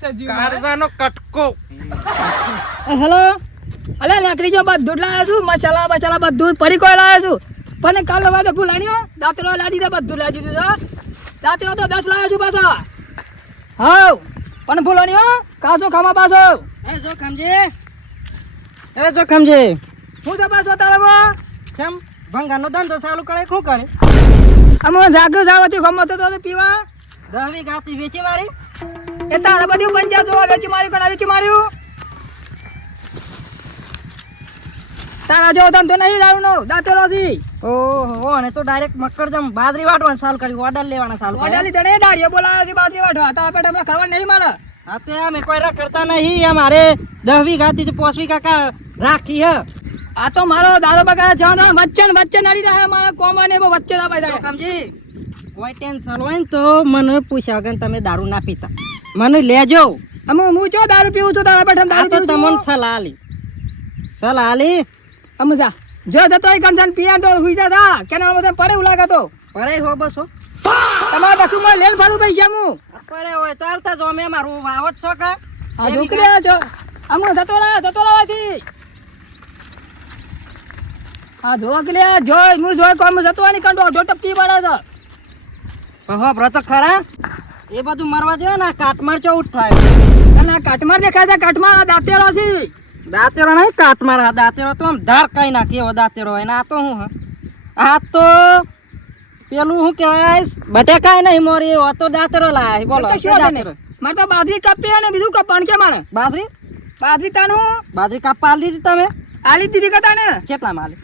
કારજાનો કટકો. હેલો, અલે લાકડી જો બધું જ લાવ્યો છું, મસાલા બસાલા બધું પરી કોઈ લાવ્યો છું. પણ કાલ વાગે ભૂલાઈ નહીં, દાંતરો લાદી દે, બધું લાદી દીધું. દાંતરો તો 10 લાવ્યો છું પાછા. હાવ પણ ભૂલો નહીં હો, કાચો ખાવા પાછો. જો ખમજે હું તો પાછો તારામાં કેમ ભંગાનો ધંધો ચાલુ કરે શું કરે અમે જાગર જાવતી ગમતો તો પીવા 10 વીઘા થી વેચી મારી એ તારા બધું પંચાયત જોવા વેચી માર્યું કણા વેચી માર્યું તારા જેવો ધંધો નહીં દારૂનો દાંતેલો છી. ઓહો અને તો ડાયરેક્ટ મકરદમ બાજરી વાટવાનું ચાલુ કર્યું ઓર્ડર લેવાના ચાલુ કર્યા ઓડાલી તને દાડીએ બોલાવ્યો છે બાજરી વાટવા તા પેટ હમણાં ખબર નહીં મળે. હા તે અમે કોઈ રા કરતા નહીં અમારે 10 વીઘા થી 5 વીઘા કા રાખી હે આ તો મારો દારો બગાડે જવાનો વચ્ચે નડી રહ્યા મારા કોમા ને વચ્ચે ના પાડ્યા. સમજી કોઈ ટેન્શન હોય ને તો મને પૂછ્યા વગર તમે દારૂ ના પીતા મને લેજો અમે હું જો દારૂ પીવું છું તારા પેટ દારૂ તો પીવું તમને સલાહ આલી અમે જા જો જતો હોય કમજાન પિયા તો હુઈ જા તા કેનાલ માં પડે ઉલાગા તો પડે હો બસ હો તમારા બકુમાં લેલ ફાડું પૈસા હું પડે હોય તો આવતા જો અમે મારું વાવત છો કે આ છોકરી છો અમે જતો લાવાથી આ જો કે જો હું જો કોણ જતો ની કંડો અઢો ટપકી પડે છે હો બ્રત ખરા એ બધું મરવા દે ને કાટમાર ચો ઉઠાય અને કાટમાર દેખાય છે કાટમાર દાંતેરો છે દાંતેરો નહીં કાટમાર હા દાંતેરો તો આમ ધાર કઈ નાખી એવો દાંતેરો હોય ને આ તો હું આ તો પેલું શું કહેવાય બટેકાય નહીં મોરી એવો તો દાંતેરો લાય બોલો મારે તો બાજરી કાપી અને બીજું કપાણ કે મારે બાજરી તાનું બાજરી કાપવા આલી દીધી તમે આલી દીધી કતા ને કેટલામાં આલી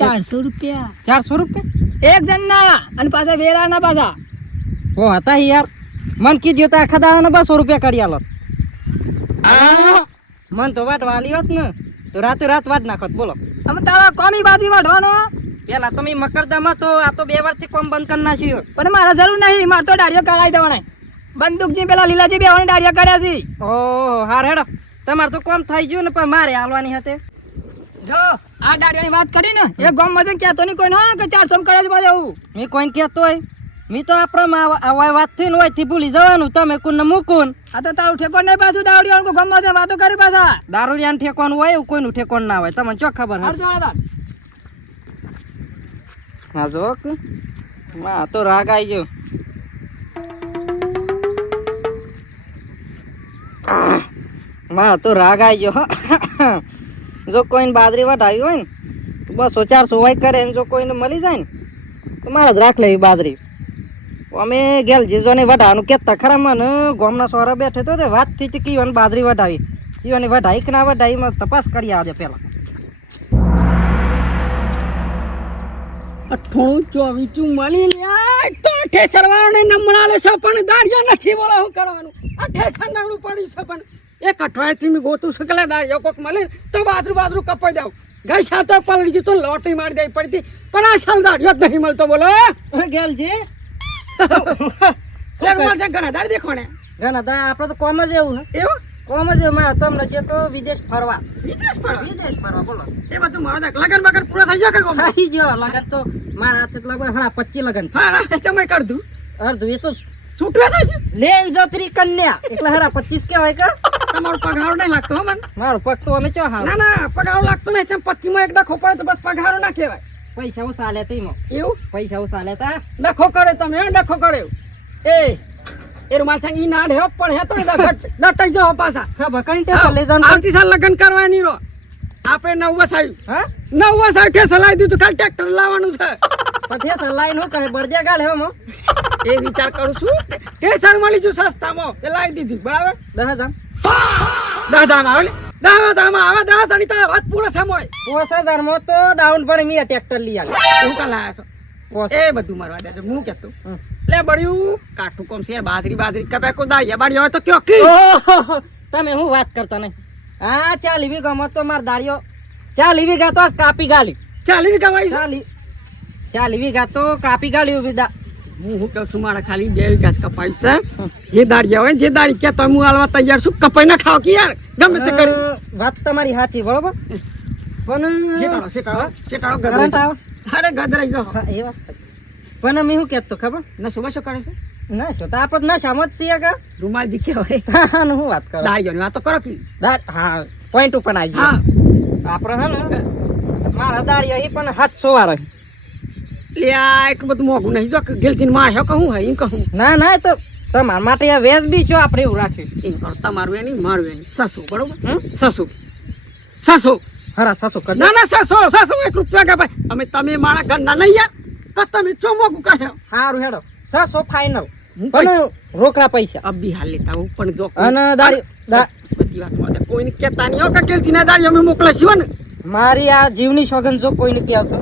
400 રૂપિયા 400 રૂપિયા એક જણ ના અને પાછા વેરા ના પાછા ઓ હતા યાર મન કીધું તો આખા દાડા 200 રૂપિયા કરી આલો મન તો વાટ વાલી હોત ને તો રાતે રાત વાટ નાખત બોલો અમે તારા કોમી બાજરી વાઢવાનો પેલા તમે મકરદામાં તો આ તો 2 વર્ષથી કોમ બંધ કરી નાખ્યું પણ મારે જરૂર નહીં મારે તો દાડિયો કરાવી દેવાના બંદૂકજી પેલા લીલાજી બેવાની દાડિયા કર્યા છે ઓહો હાર હેડો તમારે તો કોમ થઈ ગયું ને પણ મારે હાલવાની હતી જો આ દાડિયાની વાત કરી ને એ ગામ માં કહેતો નહીં કોઈ ના કે 400 કરે છે પાછું મેં કોઈને કહેતો હોય મેં તો આપણે વાત થઈ ને હોય થી ભૂલી જવાનું તમે કોને મૂકું આ તો તારું ઠેકોન નહીં પાછું દાડિયાનું ગામ માં વાતો કરી પાછા દારૂડિયાનું ઠેકોન હોય એવું કોઈનું ઠેકોન ના હોય તમને ચો ખબર હા જો હા તો રાગ આવી ગયો માં તો રાગ આવી ગયો જો કોઈને બાજરી વટાવી હોય ને તો 200-400 હોય કરે ને જો કોઈને મળી જાય ને તો મારે જ રાખ લેવી બાજરી અમે ગેલ જીજોને વટાવાનું કહેતા ખરા મને ગામના સોરા બેઠે તો વાત થઈ હતી કીવાની બાજરી વટાવી કીવાની વટાવી કે ના વટાવી માં તપાસ કરી આજે પેલા 28-24 મળી લ્યા તો ઠેસરવાળાને નમણા લે છે પણ દાડિયા નથી બોલા હું કરવાનું આ ઠેસર નાવડું પડ્યું છે પણ એક અઠવાડિયાથી મેં ગોતું શકલે દાડિયો કોક મળે તો બાજરું કપાઈ દઉં ગઈ સાતો પલડી ગયું તો લોટી મારી દઈ પડતી પણ આ સાલ દાડિયો જ નહીં મળતો બોલો ગેલજી ઘણા દાડ દેખો ને ઘણા દા આપણે તો કોમ જ એવું એવું કોમ જ મારે તમને જે તો વિદેશ ફરવા બોલો એ બધું મારો લગન બગન પૂરો થઈ ગયો કે થઈ ગયો લગન તો મારા હાથે લગભગ 25 લગન હા તમે કર દઉં અર્ધ એ તો છૂટવા થાય છે લેન જત્રી કન્યા એટલે 25 કેવાય કે તમારો પગાર નહીં લાગતો હો મને મારો પગ તો અમે ચો હા ના પગાર લાગતો નહીં તેમ 25 માં એક ડખો પડે તો બસ પગાર ના કહેવાય પૈસા હું સાલે તેમાં એવું પૈસા હું સાલે તા ડખો કરે તમે ડખો કર્યો એ રૂમાલ સંગ ઈ ના હેપ પણ હે તો દટાઈ જાવ પાછા હા બકણી તે લઈ જાવ આવતી સાલ લગન કરવાની રો આપણે 9 વર્ષ આવ્યું હા 9 વર્ષ આવ્યું કે સલાઈ દીધું કાલ ટ્રેક્ટર લાવવાનું છે પણ તે સલાઈ નું કરે બળદિયા ગાલ હે મો એ વિચાર કરું છું ટેશન મળી જુ સસ્તામાં એ લાવી દીધી બરાબર 10,000 આવે 10,000 આવે 10,000 તો વાત પૂરો સમય 5000 માં તો ડાઉન પણ મી ટ્રેક્ટર લઈ આલે એવું કા લાયા છો એ બધું મારવા દેજો હું કેતો લે બળ્યું કાઠું કોમ છે બાજરી કપે કો દાડિયા બાડિયા હોય તો કયો કી તમે હું વાત કરતા નહીં હા 40 વીઘામાં તો માર દાડિયો 40 વીઘા તો કાપી ગાલી 40 વીઘા વાઈ 40 વીઘા તો કાપી ગાલ્યું વિદા હું કહું છું મારા ખાલી 2 વીઘા કપાઈ છે જે દાડિયા હોય જે દાડી કે તો હું હાલવા તૈયાર છું કપાઈ ના ખાવ કે યાર ગમે તે કરી વાત તમારી સાચી બરોબર પણ શેટાળો અરે ગદરાઈ જો હા એ વાત પણ મેં શું કહેતો ખબર ના શું કરે છે ના છો તો આપણે ના સમજ છીએ કે રૂમાલ દીખ્યો હોય તાનું હું વાત કરો દાળિયાની વાતો કરો કે હા પોઈન્ટ ઉપર આવી હા ગયો આપણે હે ને મારા દાળિયો એ પણ 700 વાળો લે આ એક બધું મોઘું નહીં જો કે ગેલથી માર્યો કહું હે એમ કહું ના ના એ તો તમારા માટે આ વેજ બી છો આપણે એવું રાખ્યું એમ કરો તમારું એ નહીં મારું એ નહીં સસો બરોબર સસો હરા સાસુ કર ના ના સસો 1 રૂપિયા કે ભાઈ અમે તમે મારા ઘરના નહીં યાર તો તમે ચો મોઘું કહ્યો સારું હેડો 600 ફાઈનલ પણ રોકડા પૈસા અબી હાલ લેતા હું પણ જો અને દાળી બધી વાત માં કોઈને કહેતા નહીં હો કે ગેલથી ના દાળી અમે મોકલાશું ને મારી આ જીવની સોગન જો કોઈને કે આવતો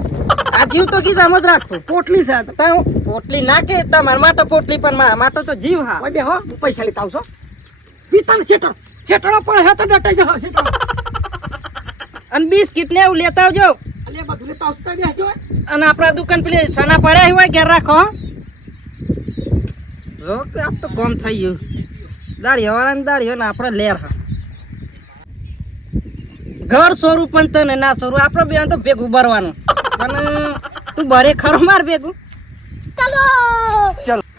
આ જીવ તો કી સમજ રાખો પોટલી છે તો પોટલી નાખે તમારા માટે પોટલી પણ મારા માટે તો જીવ હા ઓય બે હો હું પૈસા લેતા આવશો પીતાને છેટડો પડે હે તો ડટાઈ જાવ છેટડો અને બિસ્કિટ ને એવું લેતા આવજો અલે બધું લેતા આવશો તો બેસજો અને આપણા દુકાન પેલી સના પડ્યા હોય ઘેર રાખો જો કે આ તો કોમ થઈ ગયું દાળીઓ વાળાને દાળીઓ ને આપણે લેર હા ઘર સોરું પણ તને ના સોરું આપણે બે તો ભેગું ભરવાનું પણ તું ભરે ખરો માર ભેગું ચલો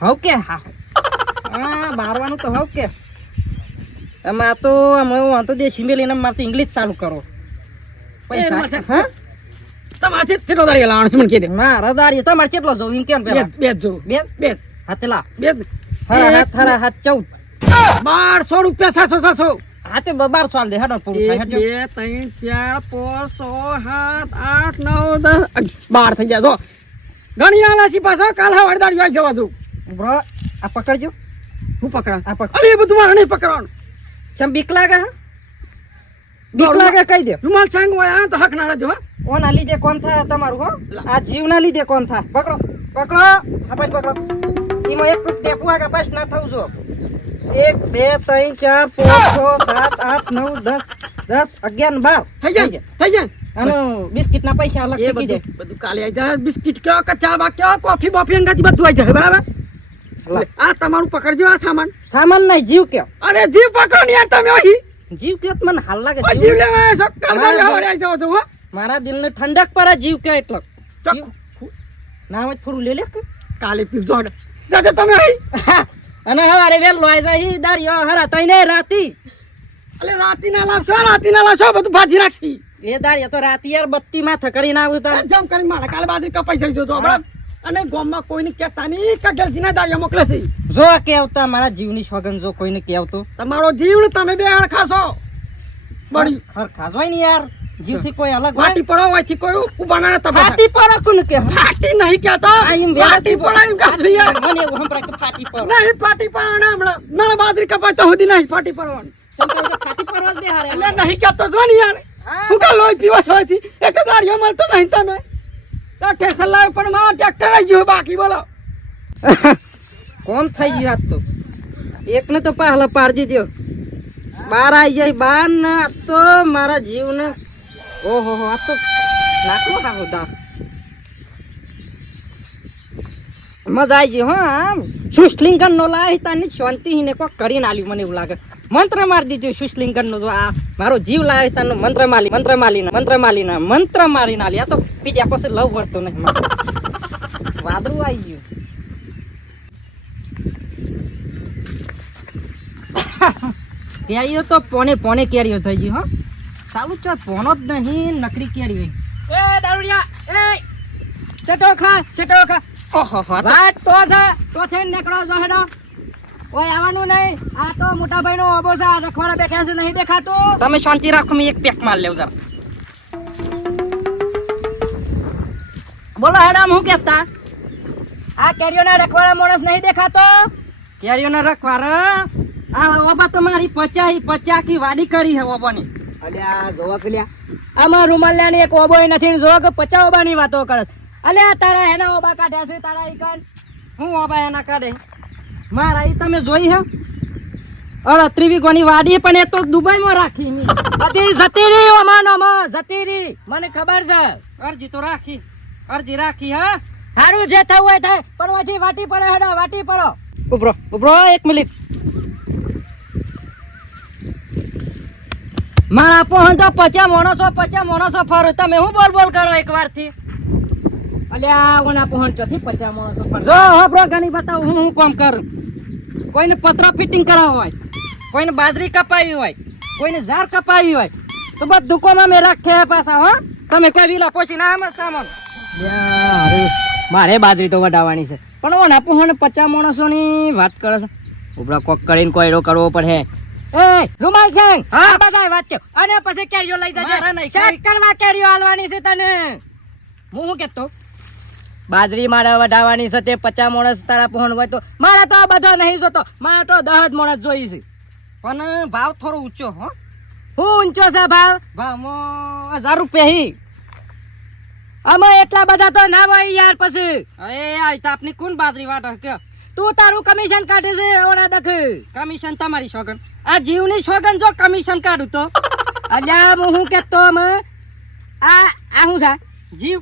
હવ કે હા બારવાનું તો હવ કે એમાં તો અમે તો દેશી મેલીને મારે તો ઇંગ્લિશ ચાલુ કરો પૈસા હા તમારે છેટલો દાળી લાવવાનું છે મને કહી દે મારા દાળીઓ તમારે કેટલો જોઉં એમ કેમ પેલા બે જો બે હાથેલા બે હરા હાથ 14 1200 રૂપિયા 700 હાથે 1200 આલ દે હેડો પૂરું થાય 1 2 3 4 5 6 7 8 9 10 12 થઈ જાય જો ઘણી આલાસી પાછો કાલ હવારે દાડી આવી જવા દઉં બ્રો આ પકડજો હું પકડા આ પકડ અલે એ બધું મારે નહીં પકડવાનું ચમ બીક લાગે કહી દે રૂમાલ ચાંગ હોય આ તો હક ના રહેજો હા ઓના લીધે કોણ થાય તમારું હો આ જીવના લીધે કોણ થાય પકડો આ પછી પકડો ઈમાં એક ટેપુ આગા પાસ ના થવું જો 1 2 3 4 5 6 7 8 9 10 11 12 થઈ જાય અને બિસ્કિટ ના પૈસા અલગ એ મૂકી દે બધું કાલે આવી જાય બિસ્કિટ કયો કે ચા બા કયો કોફી બોફી અંગાથી બધું આવી જાય બરાબર આ તમારું પકડજો આ સામાન નહીં જીવ કે અરે જીવ પકડો ને યાર તમે અહીં જીવ કે મને હાલ લાગે જીવ લેવા આવ્યા છો કાલ દાડી હવારે આવી જાવ છો હો મારા દિલને ઠંડક પડે જીવ કે એટલે ના હોય થોડું લે કે કાલે પીજો દાદા તમે અહીં અને હવારે વેલો આવી જાય દાડીઓ હરા તઈને રાતી અલે રાતી ના લાવશો બધું ભાજી રાખશી એ દાડીઓ તો રાતી યાર બત્તી માથે કરીને આવું તાર જમ કરી મારે કાલે બાજરી કપાઈ જઈ જો બરાબર અને ગામમાં કોઈને કહેતા નહીં કે ગલજીના દાડીઓ મોકલે છે જો કેવતા મારા જીવની સોગન જો કોઈને કેવતો તમારો જીવ ને તમે બે હરખાશો બડી હરખાસ હોય ને યાર જીવથી કોઈ અલગ ફાટી પડો હોયથી કોઈ ઉભા ના તમે ફાટી પડો કોણ કે ફાટી નહીં કહેતો આઈમ ફાટી પડો એમ કહે યાર મને એવું હમણાં કે ફાટી પડો નહીં ફાટી પડવાના હમણાં નળ બાજરી કપાય તો સુધી નહીં ફાટી પડવાનું ચમકે ફાટી પડવા જ બેહારે એટલે નહીં કહેતો જો ને યાર હું કા લોહી પીવા સોયથી એક દાડીઓ મળતો નહીં તમે તો ટેશન લાવ પણ મારા ટ્રેક્ટર આવી ગયો બાકી બોલો કોમ થઈ ગયું આજ તો એકને તો પહેલા પાડી દીધો બાર આવી જાય બાર ને આ તો મારા જીવને ઓહો આ તો નાખો ખાવો દા મજા આવી ગઈ હો આમ સુશલિંગન નો લાય તાની શાંતિ ને કોક કરીને આલ્યું મને એવું લાગે મંત્ર મારી દીધું સુશલિંગન નો આ મારો જીવ લાવ્યો તાનો મંત્ર મારીને આલી આ તો બીજા પાસે લવ વર્તો નહીં વાદળું આવી ગયું કેરીઓ તો પોને કેરીઓ થઈ ગઈ હો ચાલુ ચો પોનો જ નહીં નકરી કેરી હોય એ દારૂડિયા એ સેટો ખા ઓહો વાત તો છે નીકળો જો હેડો ઓય આવવાનું નહીં આ તો મોટા ભાઈનો ઓબો છે રખવાડા બેઠા છે નહીં દેખાતું તમે શાંતિ રાખો મેં એક પેક માર લેવ જરા બોલો હેડો હું કહેતા આ કેરીઓના રખવાડા માણસ નહીં દેખાતો કેરીઓના રખવાડા આ ઓબા તમારી 50 કી વાડી કરી હે ઓબાની અલ્યા જોવા કલ્યા આમાં રૂમાલ લેની એક ઓબોય નથી જોવા કે 50 ઓબાની વાતો કરે અલ્યા તારા એના ઓબા કાઢ્યા છે તારા ઈકન હું ઓબા એના કાઢે મારા ઈ તમે જોઈ હે 38 વીઘોની વાડી પણ એ તો દુબઈમાં રાખી મી બધી જતી રહી ઓમાનોમાં જતી રહી મને ખબર છે અરજી તો અરજી રાખી હા સારું જે થવું હોય થાય પણ વાથી વાટી પડે હેડા વાટી પડો ઉભરો 1 મિનિટ મારા પોહન તો 50 માણસો ફરો તમે હું બોલ કરો એક વાર થી અલ્યા ઓના પહોંચ ચોથી 50 માણસો પણ જો હબરો ઘણી બતાવું હું કામ કરું. કોઈને પતરા ફિટિંગ કરાવવા હોય, કોઈને બાજરી કપાવી હોય, કોઈને ઝાર કપાવી હોય તો બધું કોમાં મેં રાખે પાછા. હો તમે કોઈ વિલા પોછી ના સમજતા મને. મારે બાજરી તો વઢાવવાની છે પણ ઓના પહોંચ 50 માણસોની વાત કરે છે. ઉભરા કોક કરીને કોયરો કરવો પડે. એ રૂમાલ છે હા બધાય વાત કે અને પછી કેરીઓ લઈ જજે. મારા નહીં શેક કરવા કેરીઓ હાલવાની છે તને. હું શું કહેતો બાજરી મારે વઢાવવાની છે તે 50 માણસ તારા પહોંચ હોય તો મારે તો બધો નહીં જોતો, મારે તો 10 જ માણસ જોઈ છે. પણ ભાવ થોડો ઊંચો. હો હું ઊંચો છે ભાવ? ભાવમાં 1000 રૂપિયા હી. અમે એટલા બધા તો ના હોય યાર. પછી અરે આ તાપની કોણ બાજરી વાટે કે તું તારું કમિશન કાઢે છે ઓના દખ. કમિશન તમારી સોગન, આ જીવની સોગન જો કમિશન કાઢું તો. અલ્યા હું શું કહેતો અમે આ શું છે જીવ.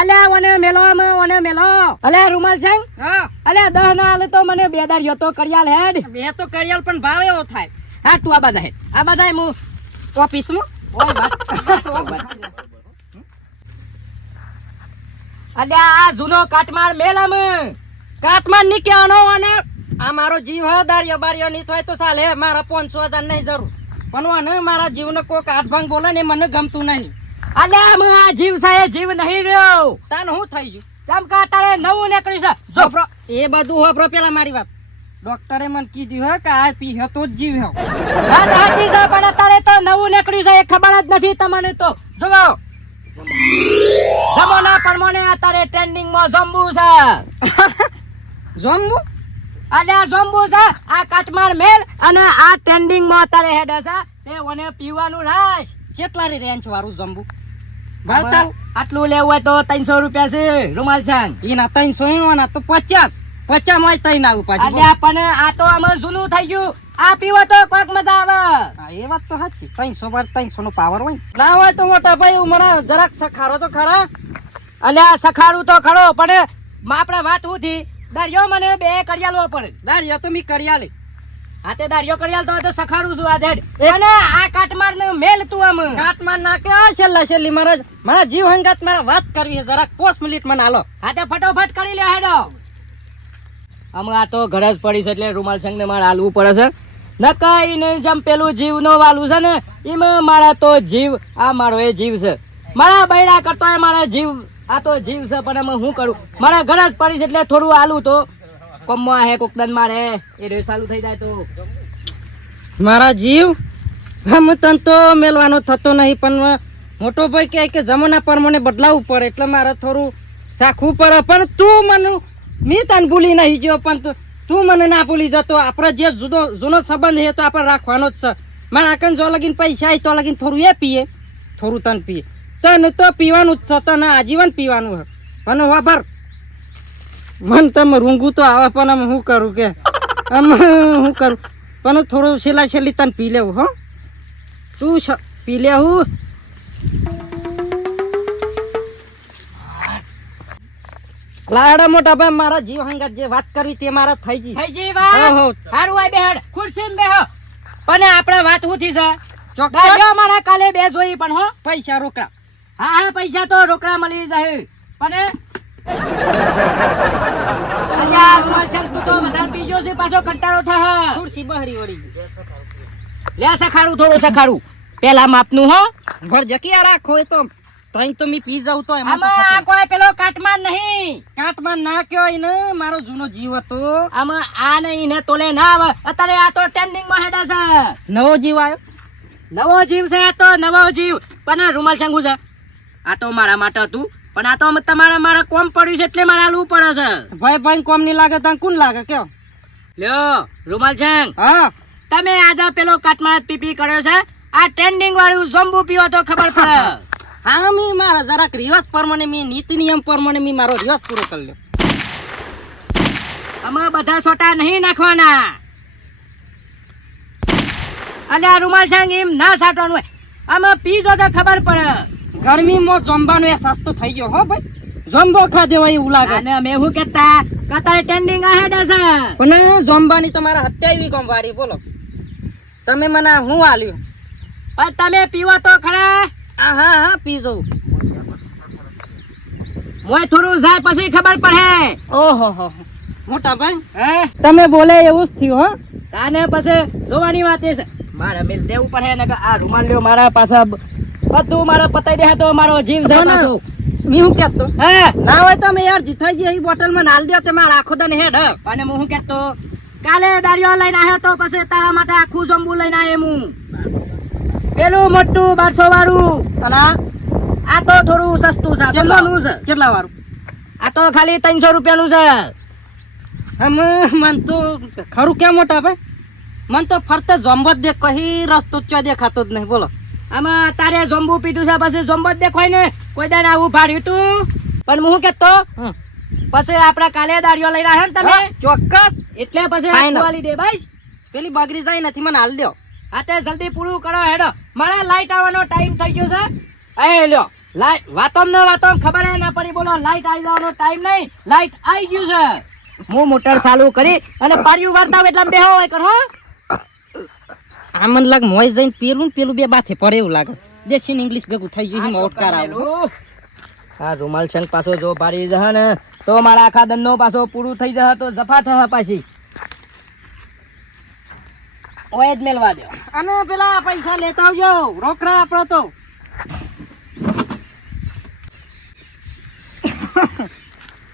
અલ્યા ઓને મેલો અમે ઓને મેલો. અલ્યા રૂમાલ છે હા અલ્યા 10 ના હાલે તો મને બેદાર તો કરિયાલ હેડ. બે તો કરિયાલ પણ ભાવ એવો થાય. હા તું આ બધા હેડ આ બધા હું ઓફિસમાં ઓય વાત અલ્યા આ જૂનો કાટમાળ મેલ અમે કાટમાં ની કહેવાનો અને આ મારો જીવ હ દારિયો બારિયો ની થાય તો ચાલે. મારા 500,000 નહીં જરૂર પણ ઓને મારા જીવને કોક આઠ ભાંગ બોલે ને મને ગમતું નહીં. અલ્યા અમે આ જીવ છે જીવ નહીં રહ્યો. તાન શું થઈ ગયું? ચમકા તારે નવું નીકળી છે જો. હોભરો, એ બધું હોભરો પેલા મારી વાત. ડોક્ટરે મને કીધું હે કે આ પી તો જ જીવ હે. વાત સાચી છે પણ તારે તો નવું નીકળ્યું છે એ ખબર જ નથી તમને તો. જોવો જમોના પ્રમાણે અત્યારે ટ્રેન્ડિંગ માં જંબુ છે. જોમબુ અલ્યા જંબુ છે આ કાટમાળ મેલ અને આ ટ્રેન્ડિંગ માં અત્યારે હેડ છે તે ઓને પીવાનું રાશ. કેટલા રી રેન્જ વાળું જંબુ ભાવ તાર? આટલું લેવું હોય તો 300 રૂપિયા છે રૂમાલ છાંગ. એના 300 ના તો 50 માં તઈ આવું પાછું. અલ્યા પણ આ તો અમે જૂનું થઈ ગયું. આ પીવો તો કોઈક મજા આવે. હા, એ વાત તો સાચી. 300 બાર 300 નો પાવર હોય ના હોય તો મોટા ભાઈ ઉમરા જરાક સખારો તો ખરા. અલ્યા સખાડું તો ખરો પણ આપણે વાત શું થી દરિયો મને 2 કરિયાલવો પડે. દારિયો તો મી કરિયાલે. હા તે દરિયો કરિયાલ તો સખાડું છું આજે. અને આ કાટમાળ ને મેલ તું આમ કાટમાં નાખે આ છેલ્લી મારા જીવ હંગાત મારા વાત કરવી છે જરાક 5 મિનિટ માં હાલો. હા તે ફટોફટ કરી લે હેડો. અમે આ તો ઘરે જ પડી છે એટલે રૂમાલ સંગ ને મારે હાલવું પડે છે. નકાઈ ને જેમ પેલું જીવ નો વાલું છે ને એમાં મારા તો જીવ આ મારો એ જીવ છે. મારા બૈડા કરતો મારા જીવ આ તો જીવ છે પણ અમે શું કરું મારા ઘરે જ પડી છે એટલે થોડું હાલું તો કમવા હે કોકદન મારે એ રેસ ચાલુ થઈ જાય તો મારા જીવ હમ તન તો મેલવાનો થતો નહીં પણ મોટો ભાઈ કહે કે જમાના પ્રમાણે બદલાવવું પડે એટલે મારે થોડું સાખવું પડે. પણ તું મને મી તને ભૂલી નહીં ગયો પણ તું મને ના ભૂલી જતો. આપણે જે જૂનો સંબંધ છે તો આપણે રાખવાનો જ છે. મારા આકન જો લગીને પૈસા હોય તો લગીને થોડું એ પીએ થોડું તને પીએ. તને તો પીવાનું જ છે, તને આજીવન પીવાનું છે. અને વાપર મન તમે રૂંગું તો આવે પણ અમે શું કરું કે અમે શું કરું પણ થોડું છેલ્લી તને પી લેવું. હો તું પી લેવું. લાડા મોટા ભાઈ મારા જીવ હંગાત જે વાત કરવી તે મારા થઈ ગઈ. થઈ જી વાત હારું આય બેહડ ખુરશી બેહો. પણ આપણે વાત શું થી છે ચોક્કસ મારા કાલે 2 જોઈ પણ હો પૈસા રોકડા. હા પૈસા તો રોકડા મળી જાય પણ અલ્યા રૂમાલ છાંગ તું તો વધારે પીજો છે પાછો કંટાળો થા. ખુરશી બહરી વળી લે સખાડું થોડું સખાડું પેલા માપનું હો ભર જકી રાખો એ તો તઈ તો મી પી જાઉં તો એમાં તો આમાં થતું. કોઈ પેલો કાટમાન નહીં. કાટમાં ના કયો ને મારો જૂનો જીવ હતો. આમાં આ નહીં ને તોલે ના આવે. અત્યારે આ તો ટ્રેન્ડિંગ માં હેડા છે. નવો જીવ આવ્યો. નવો જીવ છે આ તો નવો જીવ. પણ રૂમાલ છાંગુ છે આ તો મારા માટે હતું પણ આ તો તમારે મારા કોમ પડ્યું છે એટલે મારે હાલવું પડે છે. ભાઈ ભાઈ કોમ ની લાગે તને કોણ લાગે કયો? લ્યો રૂમાલ છાંગ હા તમે આજે પેલો કાટમાળ પીપી કર્યો છે આ ટ્રેન્ડિંગ વાળું ઝંબુ પીવો તો ખબર પડે. હા મી મારા જરાક રિવાજ પ્રમાણે મી નીતિ નિયમ પ્રમાણે મી મારો રિવાજ પૂરો કરી લ્યો. અમે બધા સોટા નહીં નાખવાના. અલ્યા રૂમાલ છાંગ એમ ના સાટવાનું હોય. અમે પીજો તો ખબર પડે. ગરમીમાં જમવાનું એ સસ્તો થઈ ગયો હો ભાઈ. જમવો ખા દેવા એવું લાગે. અને અમે શું કહેતા કતારે ટ્રેન્ડિંગ આ હેડે છે પણ જમવાની તો મારા 27 ગમ વારી બોલો તમે મને હું આલ્યું. પણ તમે પીવો તો ખરા. હા હા પી જાઉં. મોય થોડું જાય પછી ખબર પડે. ઓહો હો મોટા ભાઈ હે તમે બોલે એવું જ થયું હો. તાને પછી જોવાની વાત એ છે મારે બિલ દેવું પડે ને કે આ રૂમાલ લ્યો મારા પાસે બધું મારે પતાઈ દે તો મારો જીવ જાય પાછો. મી હું કહેતો હે ના હોય તો અમે યાર જીથાઈ જઈ બોટલમાં નાલ દો તે મારા આખો દન હેડ અને હું શું કહેતો કાલે દાડિયો લઈને આવ્યો તો પછી તારા માટે આખું જંબુ લઈને આવ્યો હું. પેલું મોટું 1200 વાળું અને આ તો થોડું સસ્તું છે. કેટલાનું છે? કેટલા વાળું? આ તો ખાલી 300 રૂપિયાનું છે. મન તો ખરું કેમ મોટા ભાઈ મન તો ફરતે જોમ્બો જ દેખ કઈ રસ્તો ચો દેખાતો જ નહીં બોલો. આમાં તારે જોંબુ પીધું છે પછી જોંબો જ દેખાય ને કોઈ દાડે આવું ભાડ્યું તું. પણ હું શું કહેતો પછી આપણે કાલે દાડિયો લઈને આવ્યા ને તમે ચોક્કસ એટલે પછી Final. વાલી દે ભાઈ. પેલી બગડી જાય નથી મને હાલ દો. આ તે જલ્દી પૂરું કરો હેડો મારે લાઈટ આવવાનો ટાઈમ થઈ ગયો છે. એ લ્યો લાઈટ વાતોમ ખબર ના પડી બોલો લાઈટ આવી જવાનો ટાઈમ નહીં લાઈટ આવી ગયું છે. હું મોટર ચાલુ કરી અને પારિયું વાર્તા એટલે બેહો હોય કરો. આ મને લાગે મોય જઈને પેલું બે બાથે પડે એવું લાગે. દેશી ઇંગ્લિશ ભેગું થઈ ગયું એમાં ઓટકાર આવે. આ રૂમાલ છે પાછો જો પાડી જશે ને તો મારા આખા દનનો પાછો પૂરું થઈ જશે તો જફા થશે પાછી. ઓય જ મેલવા દો. અને પેલા પૈસા લેતા આવજો રોકડા આપણો તો.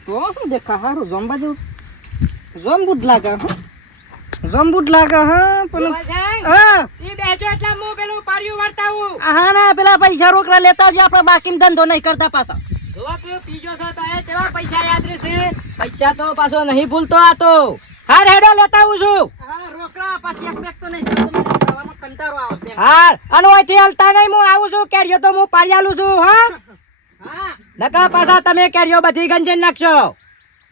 તો શું દેખા હારું જોંબા જેવું જોંબુ જ લાગે જોંબુ જ લાગે હા પેલું હા ઈ બેજો એટલે હું પેલું પારિયું વાર્તા આવું. હા ના પેલા પૈસા રોકડા લેતા આવજો આપણે બાકીમાં ધંધો નહીં કરતા પાછા. જોવા કે પીજો છો તો એ કેવા પૈસા યાદ રહેશે. પૈસા તો પાછો નહીં ભૂલતો આ તો. હાર હેડો લેતા આવું છું. હા રોકડા પાછી એક બેગ તો નહીં ખાવામાં કંટાળો આવે. હાર અને ઓયથી હલતા નહીં હું આવું છું કેરીઓ તો હું પાડી આલું છું હા. હા નકા પાછા તમે કેરીઓ બધી ગંજે નાખશો.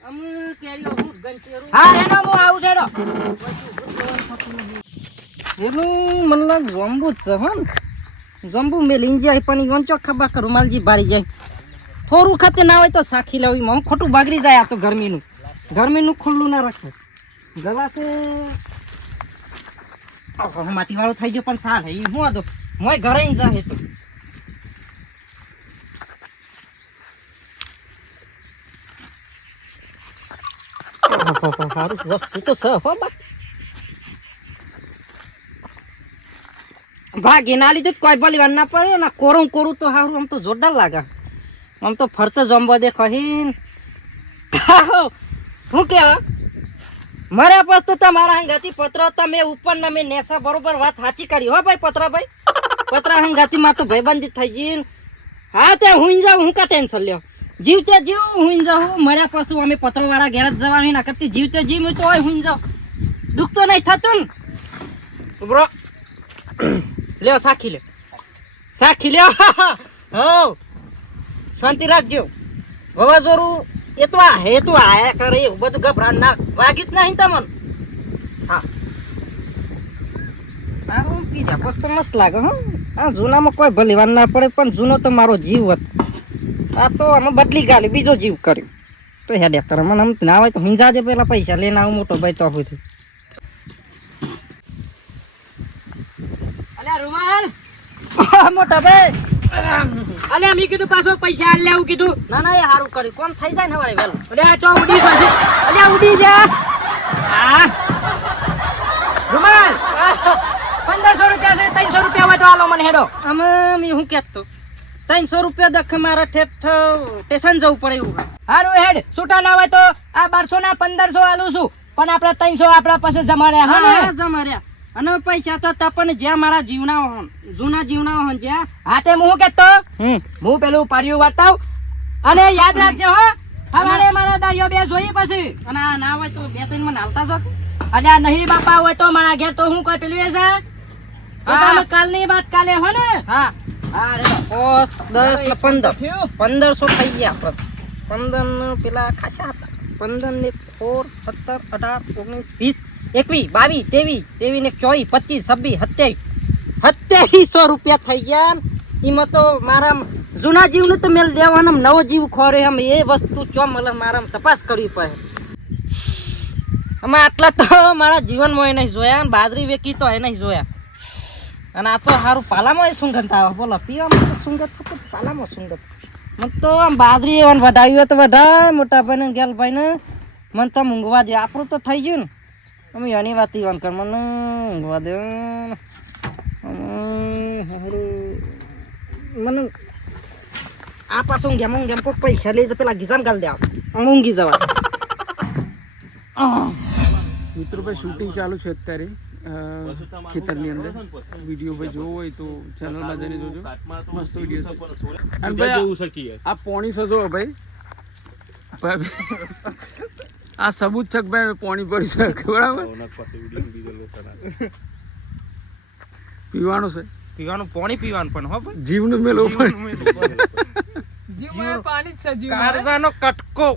અમે કેરીઓ હું ગંચેરું હા હેડો હું આવું છું હેડો. એનું મને લાગે જોંબુ જ છે હો ને. જોંબુ મેલીને જાય પણ ઈવન ચો ખબર કે રૂમાલજી બારી જાય. થોડું ખાતે ના હોય તો સાખી લેવી હું ખોટું બગડી જાય આ તો ગરમીનું ખુલ્લું ના રાખે. ગલાસે માટી વાળો થઈ ગયો પણ સાલ એ હું હતો મોય ઘરે જાય તો સારું વસ્તુ તો છે હો બા. ભાગી ના લીધું કોઈ ભલી વાર ના પડે ને કોરું તો સારું આમ તો જોરદાર લાગે. આમ તો ફરતો જમવો દે કહીને શું કે મારા પાસ તો તમારા હંગાતી પત્ર તમે ઉપર ને મેં નેસા બરોબર વાત સાચી કરી હો ભાઈ પત્રાભાઈ. પત્રા હંગાતી માં તો ભાઈબંધી થઈ ગઈ. હા તે હુઈ જાવ હું કા ટેન્શન લ્યો જીવતે જીવ હુઈ જાવ મારા પાછું અમે પત્ર વાળા ઘેર જ જવાનું ના કરતી જીવતે જીવ તો હોય હુઈ જાવ દુઃખ તો નહીં થતું ને બ્રો. લ્યો સાખી લ્યો હો શાંતિ રાખજો. વાવાઝોડું એ તો આયા કરે એવું બધું ગભરા ના વાગ્યું જ નહીં તમને. હા સારું પીધા બસ તો મસ્ત લાગે હો. આ જૂનામાં કોઈ ભલી વાર ના પડે પણ જૂનો તો મારો જીવ હતો. આ તો અમે બદલી ગાલી બીજો જીવ કર્યો તો હેડે કરે મને આમ ના હોય તો હિંજાજે પેલા પૈસા લઈને આવું મોટો ભાઈ તો સુધી. અલ્યા રૂમાલ મોટા ભાઈ અલ્યા મી કીધું પાછો પૈસા આલ લેવું કીધું. ના ના એ સારું કર્યું કોમ થઈ જાય ને હવે વેલો. અલ્યા ચો ઉડી જશે. અલ્યા ઉડી જા. હા રૂમાલ 1500 રૂપિયા છે 300 રૂપિયા હોય તો આલો મને હેડો. અમે મેં હું કહેતો 300 રૂપિયા દખ મારે ઠેઠ સ્ટેશન જવું પડે એવું. હારું હેડ છૂટા ના હોય તો આ 1200 ના 1500 આલું છું પણ આપણે 300 આપણા પાસે જમા રહ્યા હા ને. જમા રહ્યા અને પૈસા તો તપન જ્યાં મારા જીવના હોન જૂના જીવના હોન જ્યાં. હા તે હું કહેતો હું પેલું પાડ્યું વાર્તાવ અને યાદ રાખજો હો હવારે મારા દાડિયો બે જોઈ પછી. અને આ ના હોય તો બે ત્રણ મને હાલતા જો. અલ્યા નહીં બાપા હોય તો મારા ઘેર તો હું કોઈ પેલું છે તો તમે કાલની વાત કાલે હો ને. હા હા રે 10 ને 15 1500 થઈ ગયા આપણે 15 ને પેલા ખાસા હતા 15 ને 4 17 18 19 20 21 22 23 ને 24 25 26 27 રૂપિયા થઈ ગયા. એમાં તો મારા જૂના જીવનું તો મેલ દેવાનો નવો જીવ ખોરે એમ એ વસ્તુ ચો મળે મારા તપાસ કરવી પડે. આમાં આટલા તો મારા જીવનમાં એ નહીં જોયા બાજરી વેકી તો એ નહીં જોયા. અને આ તો સારું પાલામાં સુંગંધ આવે બોલો પીવામાં તો સુંગંધ થતું પાલામાં સુંગંધ મને તો આમ બાજરી એવાનું વઢાવ્યું હોય તો વઢાય મોટા ભાઈ ને ગેલ ભાઈ ને મને તો ઊંઘવા દે આપણું તો થઈ ગયું ને અમે એની વાત ઈવાન કર મને ઊંઘવા દે મને આ પાછું ઊંઘ્યા ઊંઘ્યા કોઈક પૈસા લઈ જાય પેલા ગીજામ ગાલ દે આમ ઊંઘી જવા મિત્રો ભાઈ શૂટિંગ ચાલુ છે અત્યારે ખેતરની અંદર વિડીયો ભાઈ જોવો હોય તો ચેનલમાં જઈને જોજો મસ્ત વિડીયો છે અને ભાઈ આ પોણી સજો ભાઈ આ સબૂત છે કે ભાઈ પોણી પડી શકે બરાબર પીવાનું છે પીવાનું પાણી પીવાનું પણ હો ભાઈ જીવનું મેળવું પણ જીવ પાણી જ છે જીવ કારજાનો કટકો